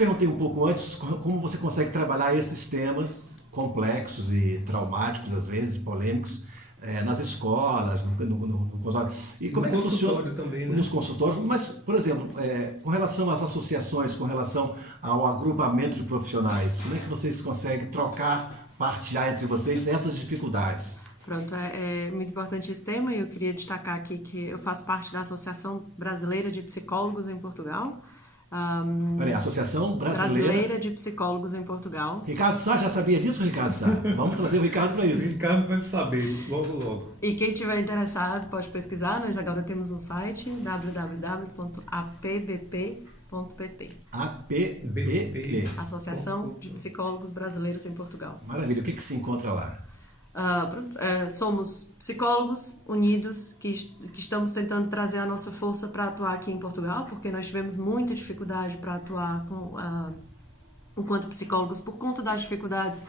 perguntei um pouco antes como você consegue trabalhar esses temas complexos e traumáticos, às vezes, polêmicos, nas escolas, no consultório. E como é que funciona também, né? nos consultórios? Mas, por exemplo, com relação às associações, com relação ao agrupamento de profissionais, como é que vocês conseguem trocar, partilhar entre vocês essas dificuldades? Pronto, é muito importante esse tema e eu queria destacar aqui que eu faço parte da Associação Brasileira de Psicólogos em Portugal. Peraí, Associação Brasileira de Psicólogos em Portugal. Ricardo Sá, já sabia disso, Ricardo Sá? Vamos trazer o Ricardo para isso. O Ricardo vai saber, logo. E quem tiver interessado pode pesquisar, nós agora temos um site, www.apbp.pt. APBP. Associação de Psicólogos Brasileiros em Portugal. Maravilha, o que se encontra lá? Somos psicólogos unidos que estamos tentando trazer a nossa força para atuar aqui em Portugal, porque nós tivemos muita dificuldade para atuar enquanto psicólogos por conta das dificuldades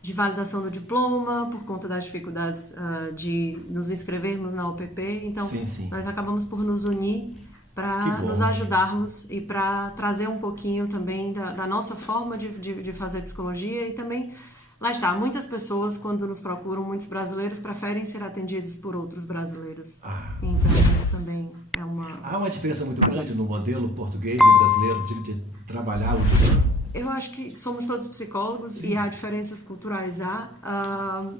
de validação do diploma, por conta das dificuldades de nos inscrevermos na UPP. Então, sim. Nós acabamos por nos unir para nos ajudarmos e para trazer um pouquinho também da nossa forma de fazer psicologia e também. Lá está, muitas pessoas, quando nos procuram, muitos brasileiros preferem ser atendidos por outros brasileiros. Então, isso também é uma... Há uma diferença muito grande no modelo português e brasileiro de trabalhar o idioma? Eu acho que somos todos psicólogos e há diferenças culturais,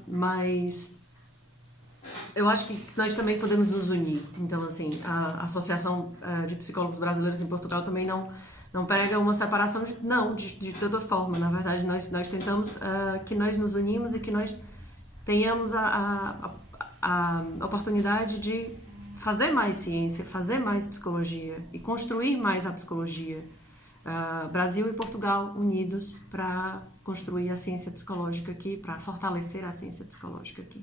mas eu acho que nós também podemos nos unir. Então, assim, a Associação de Psicólogos Brasileiros em Portugal também não pega uma separação de toda forma. Na verdade, nós tentamos que nós nos unimos e que nós tenhamos a oportunidade de fazer mais ciência, fazer mais psicologia e construir mais a psicologia. Brasil e Portugal unidos para construir a ciência psicológica aqui, para fortalecer a ciência psicológica aqui.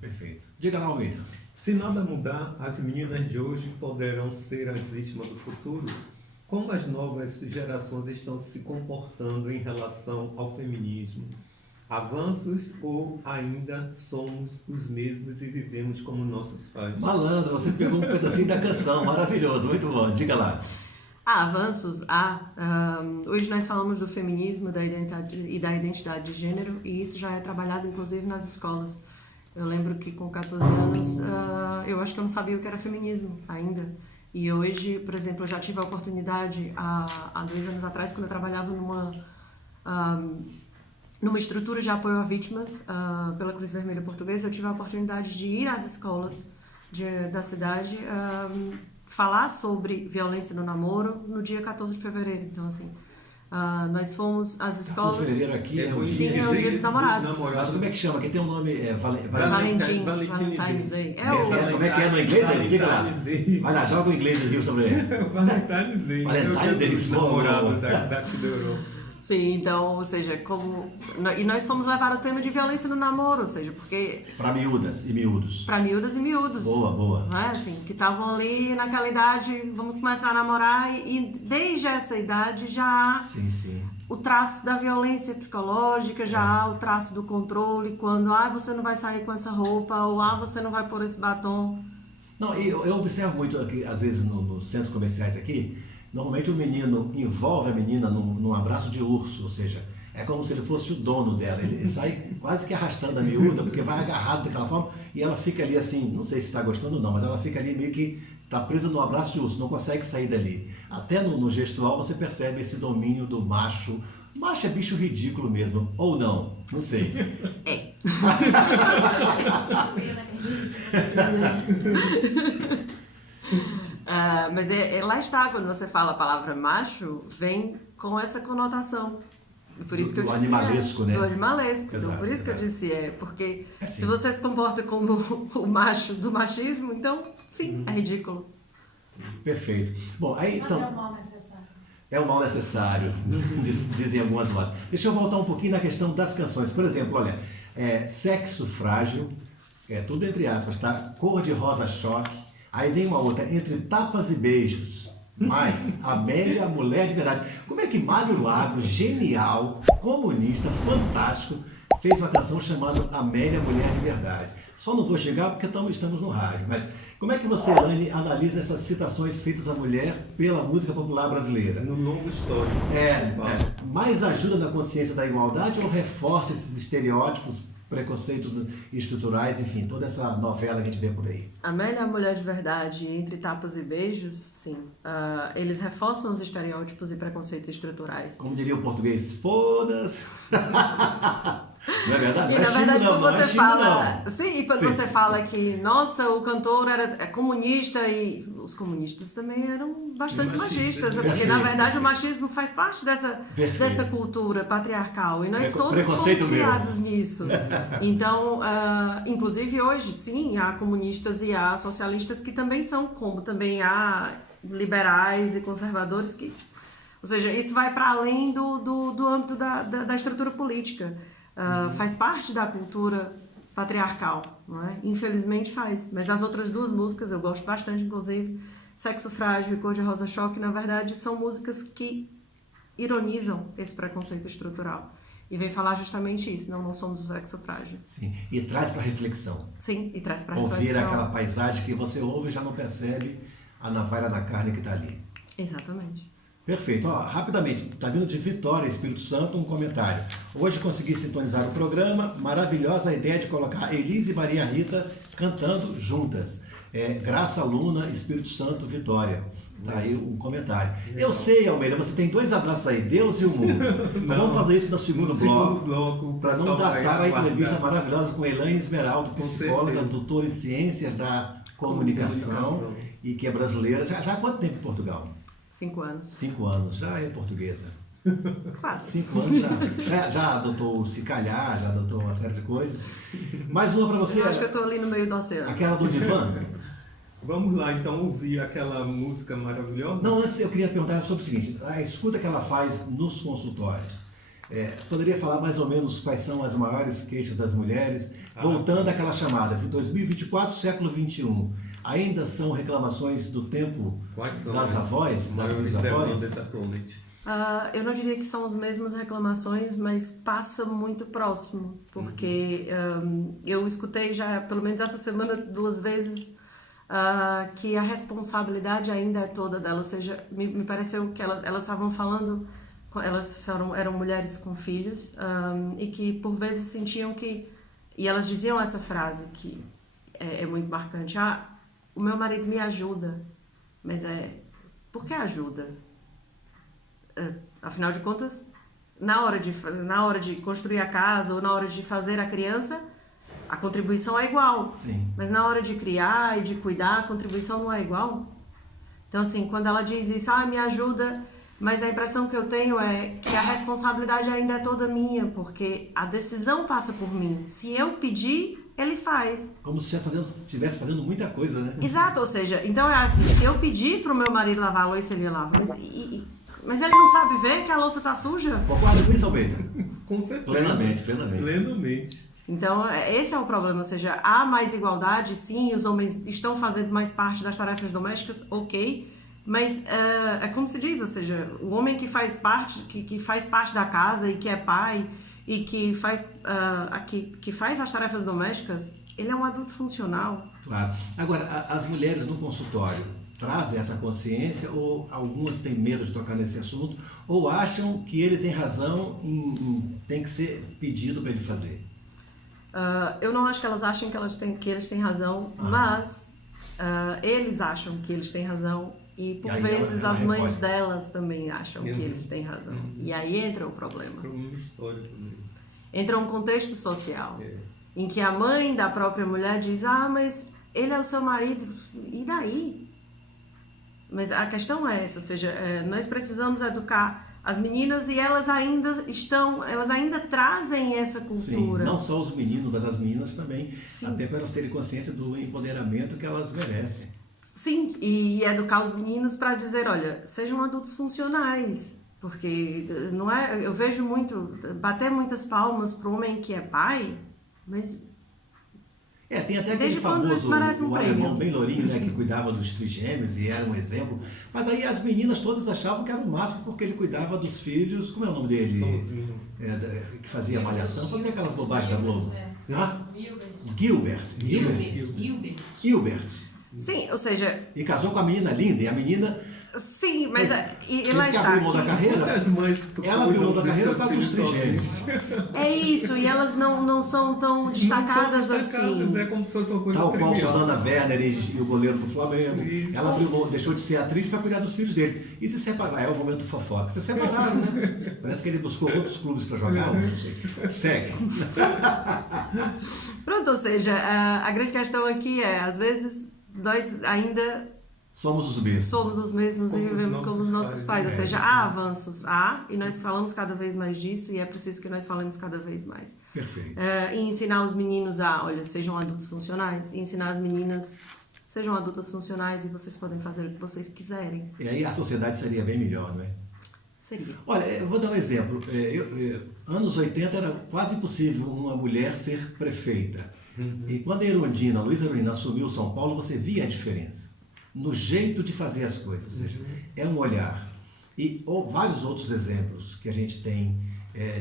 Perfeito. Diga lá, Almeida. Se nada mudar, as meninas de hoje poderão ser as vítimas do futuro? Como as novas gerações estão se comportando em relação ao feminismo? Avanços ou ainda somos os mesmos e vivemos como nossos pais? Malandro, você pegou um pedacinho da canção, maravilhoso, muito bom, diga lá. Avanços, hoje nós falamos do feminismo e da identidade de gênero e isso já é trabalhado inclusive nas escolas. Eu lembro que com 14 anos eu acho que eu não sabia o que era feminismo ainda. E hoje, por exemplo, eu já tive a oportunidade, há 2 anos atrás, quando eu trabalhava numa estrutura de apoio a vítimas pela Cruz Vermelha Portuguesa, eu tive a oportunidade de ir às escolas da cidade falar sobre violência no namoro no dia 14 de fevereiro. Então, assim, nós fomos às escolas... 14 de fevereiro aqui é o Sim, é o dia dos namorados. Mas como é que chama? Quem tem um nome Valentine's Day. Como é que é no inglês? Ele diga lá. Vai lá, joga o inglês no Rio sobre ele. Valentine's Day. Valentine's Day. Namorado daqui da Europa. Sim, então, ou seja, e nós fomos levar o tema de violência no namoro, ou seja, porque... Para miúdas e miúdos. Para miúdas e miúdos. Boa. Não é assim, que estavam ali naquela idade, vamos começar a namorar e desde essa idade já há o traço da violência psicológica, já há o traço do controle, quando, você não vai sair com essa roupa, ou, você não vai pôr esse batom. Não, eu observo muito aqui, às vezes nos centros comerciais aqui, normalmente o menino envolve a menina num abraço de urso, ou seja, é como se ele fosse o dono dela. Ele sai quase que arrastando a miúda, porque vai agarrado daquela forma, e ela fica ali assim, não sei se está gostando ou não, mas ela fica ali meio que está presa no abraço de urso, não consegue sair dali. Até no gestual você percebe esse domínio do macho. Macho é bicho ridículo mesmo, ou não? Não sei. É. Mas lá está, quando você fala a palavra macho, vem com essa conotação. Por isso que eu disse, animalesco, né? Do animalesco. Exato, então, por isso que eu disse porque assim. Se você se comporta como o macho do machismo, então, sim, é ridículo. Perfeito. Bom, aí então... Mas é o mal necessário. É o mal necessário, dizem algumas vozes. Deixa eu voltar um pouquinho na questão das canções. Por exemplo, olha, Sexo Frágil, tudo entre aspas, tá? Cor de Rosa Choque. Aí vem uma outra, Entre Tapas e Beijos. Mais, Amélia, Mulher de Verdade. Como é que Mário Lago, genial, comunista, fantástico, fez uma canção chamada Amélia, Mulher de Verdade? Só não vou chegar porque estamos no rádio, mas Como é que você, Elaine, analisa essas citações feitas à mulher pela música popular brasileira? No longo histórico. Mais ajuda na consciência da igualdade ou reforça esses estereótipos, preconceitos estruturais, enfim, toda essa novela que a gente vê por aí? Amélia, a Mulher de Verdade, Entre Tapas e Beijos, sim. Eles reforçam os estereótipos e preconceitos estruturais. Como diria o português, foda-se! Não é verdade? E não é na verdade, não, quando não você é fala. não. Sim, e quando você fala que, nossa, o cantor é comunista e os comunistas também eram bastante machistas. Porque, na verdade, o machismo faz parte dessa cultura patriarcal. E nós todos fomos criados nisso. Então, inclusive hoje, sim, há comunistas e há socialistas que também são, como também há liberais e conservadores que. Ou seja, isso vai para além do âmbito da estrutura política. Faz parte da cultura patriarcal, não é? Infelizmente faz. Mas as outras duas músicas, eu gosto bastante, inclusive, Sexo Frágil e Cor-de-Rosa Choque, na verdade, são músicas que ironizam esse preconceito estrutural. E vem falar justamente isso, não somos o sexo frágil. Sim, e traz para reflexão. Sim, e traz para reflexão. reflexão. Ouvir aquela paisagem que você ouve e já não percebe a navalha na carne que está ali. Exatamente. Perfeito. Rapidamente, está vindo de Vitória, Espírito Santo, um comentário. Hoje consegui sintonizar o programa. Maravilhosa a ideia de colocar Elise e Maria Rita cantando juntas. Graça Luna, Espírito Santo, Vitória. Está aí um comentário. Eu sei, Almeida, você tem 2 abraços aí, Deus e o mundo. Mas vamos fazer isso no segundo bloco para não datar a entrevista maravilhosa com Elaine Esmeraldo, psicóloga, doutora em Ciências da Comunicação e que é brasileira. Já há quanto tempo em Portugal? 5 anos. 5 anos, já é portuguesa. Quase. 5 anos já adotou se calhar, já adotou uma série de coisas. Mais uma para você. Eu acho que eu estou ali no meio do oceano. Aquela do divã. Vamos lá, então, ouvir aquela música maravilhosa? Não, antes eu queria perguntar sobre o seguinte, a escuta que ela faz nos consultórios. Poderia falar mais ou menos quais são as maiores queixas das mulheres, voltando àquela chamada, 2024, século XXI. Ainda são reclamações do tempo das avós, das bisavós? Eu não diria que são as mesmas reclamações, mas passa muito próximo, porque eu escutei já, pelo menos essa semana, 2 vezes, que a responsabilidade ainda é toda dela, ou seja, me pareceu que elas estavam falando, elas eram mulheres com filhos, e que por vezes sentiam que, e elas diziam essa frase que é muito marcante, o meu marido me ajuda, mas por que ajuda? Afinal de contas, na hora de construir a casa ou na hora de fazer a criança, a contribuição é igual. Sim. Mas na hora de criar e de cuidar, a contribuição não é igual. Então, assim, quando ela diz isso, me ajuda, mas a impressão que eu tenho é que a responsabilidade ainda é toda minha, porque a decisão passa por mim. Se eu pedir, ele faz. Como se estivesse fazendo muita coisa, né? Exato, ou seja, então é assim, se eu pedir pro meu marido lavar a louça, ele lava, mas ele não sabe ver que a louça tá suja? Concorda com isso, Almeida? Com certeza. Plenamente. Então, esse é o problema, ou seja, há mais igualdade, sim, os homens estão fazendo mais parte das tarefas domésticas, ok, mas é como se diz, ou seja, o homem que faz parte, que faz parte da casa e que é pai e que faz as tarefas domésticas, ele é um adulto funcional. Claro. Agora, as mulheres no consultório trazem essa consciência ou algumas têm medo de tocar nesse assunto ou acham que ele tem razão tem que ser pedido para ele fazer? Eu não acho que elas acham que eles têm razão, mas eles acham que eles têm razão e por vezes as mães delas também acham que eles têm razão. E aí entra o problema. Entra um contexto social em que a mãe da própria mulher diz, mas ele é o seu marido, e daí? Mas a questão é essa, ou seja, nós precisamos educar as meninas e elas ainda trazem essa cultura. Sim, não só os meninos, mas as meninas também. Sim. Até para elas terem consciência do empoderamento que elas merecem. Sim, e educar os meninos para dizer, olha, sejam adultos funcionais. Porque não é, eu vejo bater muitas palmas para o homem que é pai, mas... tem até aquele famoso o alemão bem lourinho, né, que cuidava dos trigêmeos e era um exemplo. Mas aí as meninas todas achavam que era o máximo porque ele cuidava dos filhos. Como é o nome dele? Que fazia malhação, fazia aquelas bobagens da Globo. Gilbert. Sim, ou seja, E casou com a menina linda, e a menina sim, mas e teve lá que está. abrir mão da carreira. Muitas mães Ela abriu mão da carreira para os os trigêmeos. É isso, e elas não são tão destacadas assim. É como se fosse uma coisa Tal qual trivial. Susana Werner e o goleiro do Flamengo. Isso. Ela abriu mão, deixou de ser atriz para cuidar dos filhos dele. E se separar, é o momento fofoca. Se separaram, né? Parece que ele buscou outros clubes para jogar, não sei. Segue. Pronto, ou seja, a grande questão aqui é, às vezes, nós ainda Somos os mesmos. somos os mesmos e Como os vivemos nossos como os nossos pais. Ou pais, seja, né? há avanços, e nós falamos cada vez mais disso e é preciso que nós falemos cada vez mais. Perfeito. E ensinar os meninos olha, sejam adultos funcionais, e ensinar as meninas, sejam adultas funcionais e vocês podem fazer o que vocês quiserem. E aí a sociedade seria bem melhor, não é? Seria. Olha, eu vou dar um exemplo. Anos 80 era quase impossível uma mulher ser prefeita. E quando a Luísa Erundina assumiu São Paulo, você via a diferença no jeito de fazer as coisas. Ou seja, é um olhar. E vários outros exemplos que a gente tem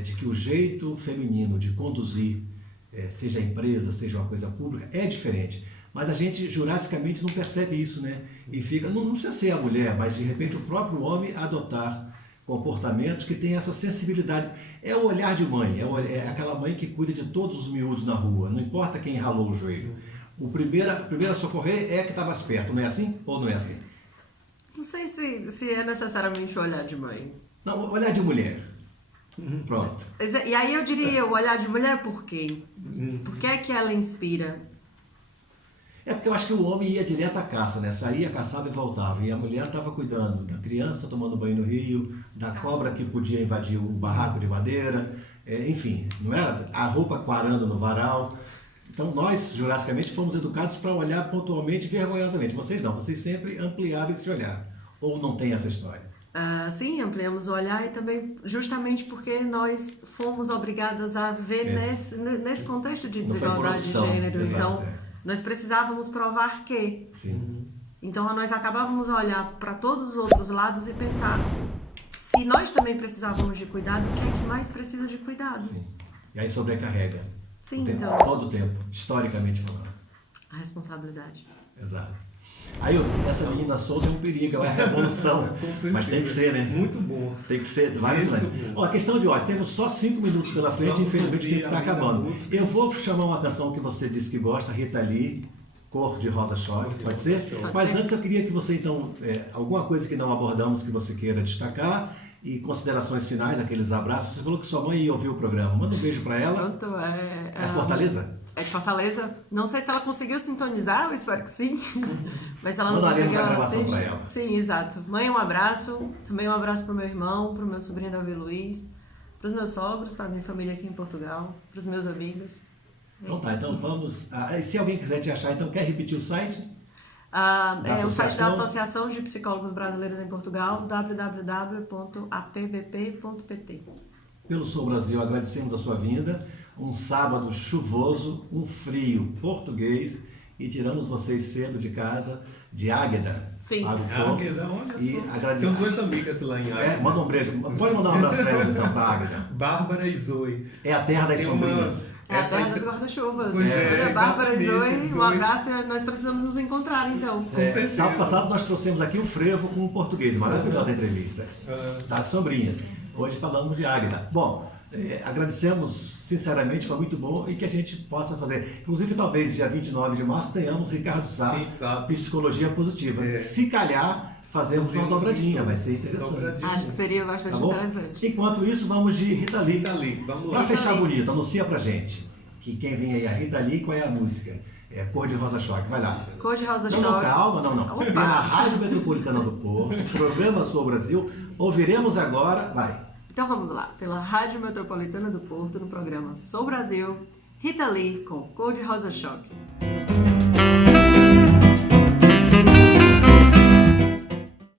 de que o jeito feminino de conduzir, seja a empresa, seja uma coisa pública, é diferente. Mas a gente, jurassicamente, não percebe isso, né? E fica, não precisa ser a mulher, mas de repente o próprio homem adotar comportamentos que têm essa sensibilidade. É o olhar de mãe, é aquela mãe que cuida de todos os miúdos na rua, não importa quem ralou o joelho. A primeira a socorrer é a que está mais perto, não é assim? Ou não é assim? Não sei se é necessariamente o olhar de mãe. Não, olhar de mulher. Pronto. E aí eu diria, o olhar de mulher, por quê? Por que é que ela inspira? É porque eu acho que o homem ia direto à caça, né? Saía, caçava e voltava. E a mulher estava cuidando da criança tomando banho no rio, da cobra que podia invadir o barraco de madeira, enfim, não era? A roupa quarando no varal. Então nós, jurassicamente, fomos educados para olhar pontualmente e vergonhosamente. Vocês não, vocês sempre ampliaram esse olhar. Ou não tem essa história? Sim, ampliamos o olhar e também justamente porque nós fomos obrigadas a ver nesse contexto de Não foi por desigualdade de opção, gênero. exato, Então, nós precisávamos provar que. Sim. Então, nós acabávamos a olhar para todos os outros lados e pensar, se nós também precisávamos de cuidado, o que é que mais precisa de cuidado? Sim. E aí sobrecarrega. Sim, o tempo, então. todo o tempo, historicamente falando. A responsabilidade. Exato. Aí essa menina solta é um perigo, é uma revolução. Mas tem que ser, né? Muito bom. Tem que ser, vários anos. Ó, a questão de, temos só 5 minutos pela frente, infelizmente o tempo está acabando. Eu vou chamar uma canção que você disse que gosta, Rita Lee, Cor de Rosa Choque, pode ser? Mas antes eu queria que você, então, alguma coisa que não abordamos que você queira destacar e considerações finais, aqueles abraços. Você falou que sua mãe ia ouvir o programa. Manda um beijo para ela. Pronto, É Fortaleza? É de Fortaleza. Não sei se ela conseguiu sintonizar, eu espero que sim. Mas ela não Mandaremos conseguiu. a gravação para ela. Sim, exato. Mãe, um abraço. Também um abraço para o meu irmão, para o meu sobrinho Davi Luiz, para os meus sogros, para a minha família aqui em Portugal, para os meus amigos. Então tá, então vamos. Se alguém quiser te achar, então quer repetir o site? O site da Associação de Psicólogos Brasileiros em Portugal, www.apbp.pt. Pelo Sul Brasil, agradecemos a sua vinda. Um sábado chuvoso, um frio português e tiramos vocês cedo de casa de Águeda. Sim. Para o Porto. Águeda, olha E só. Tenho duas amigas lá em Águeda. manda um beijo. Pode mandar um abraço para elas então, para Águeda. Bárbara e Zoe. É a terra das Tem sombrinhas. É a Essa terra aí- das guarda-chuvas. Pois Olha, Bárbara e exatamente, Zoe, um Zoe. abraço. Nós precisamos nos encontrar, então. certeza. Sábado passado nós trouxemos aqui o frevo com um português. Maravilhosa entrevista. Das sombrinhas. Hoje falamos de Águeda. Bom, agradecemos sinceramente, foi muito bom e que a gente possa fazer. Inclusive, talvez dia 29 de março tenhamos Ricardo Sá, Quem sabe? Psicologia Positiva. É. Se calhar, fazemos uma dobradinha, vai ser interessante. Dobradinha. Acho que seria bastante Tá bom? interessante. Enquanto isso, vamos de Rita Lee. Rita Lee, vamos lá. Para fechar Lee. bonito, anuncia pra gente que quem vem aí é a Rita Lee, qual é a música? É Cor de Rosa Choque, vai lá. Cor de Rosa Não, Choque. calma, não. Opa. Pela Rádio Metropolitana do Porto, programa Sul Brasil, ouviremos agora, vai. Então vamos lá. Pela Rádio Metropolitana do Porto, no programa Sou Brasil, Rita Lee com Cor de Rosa Choque.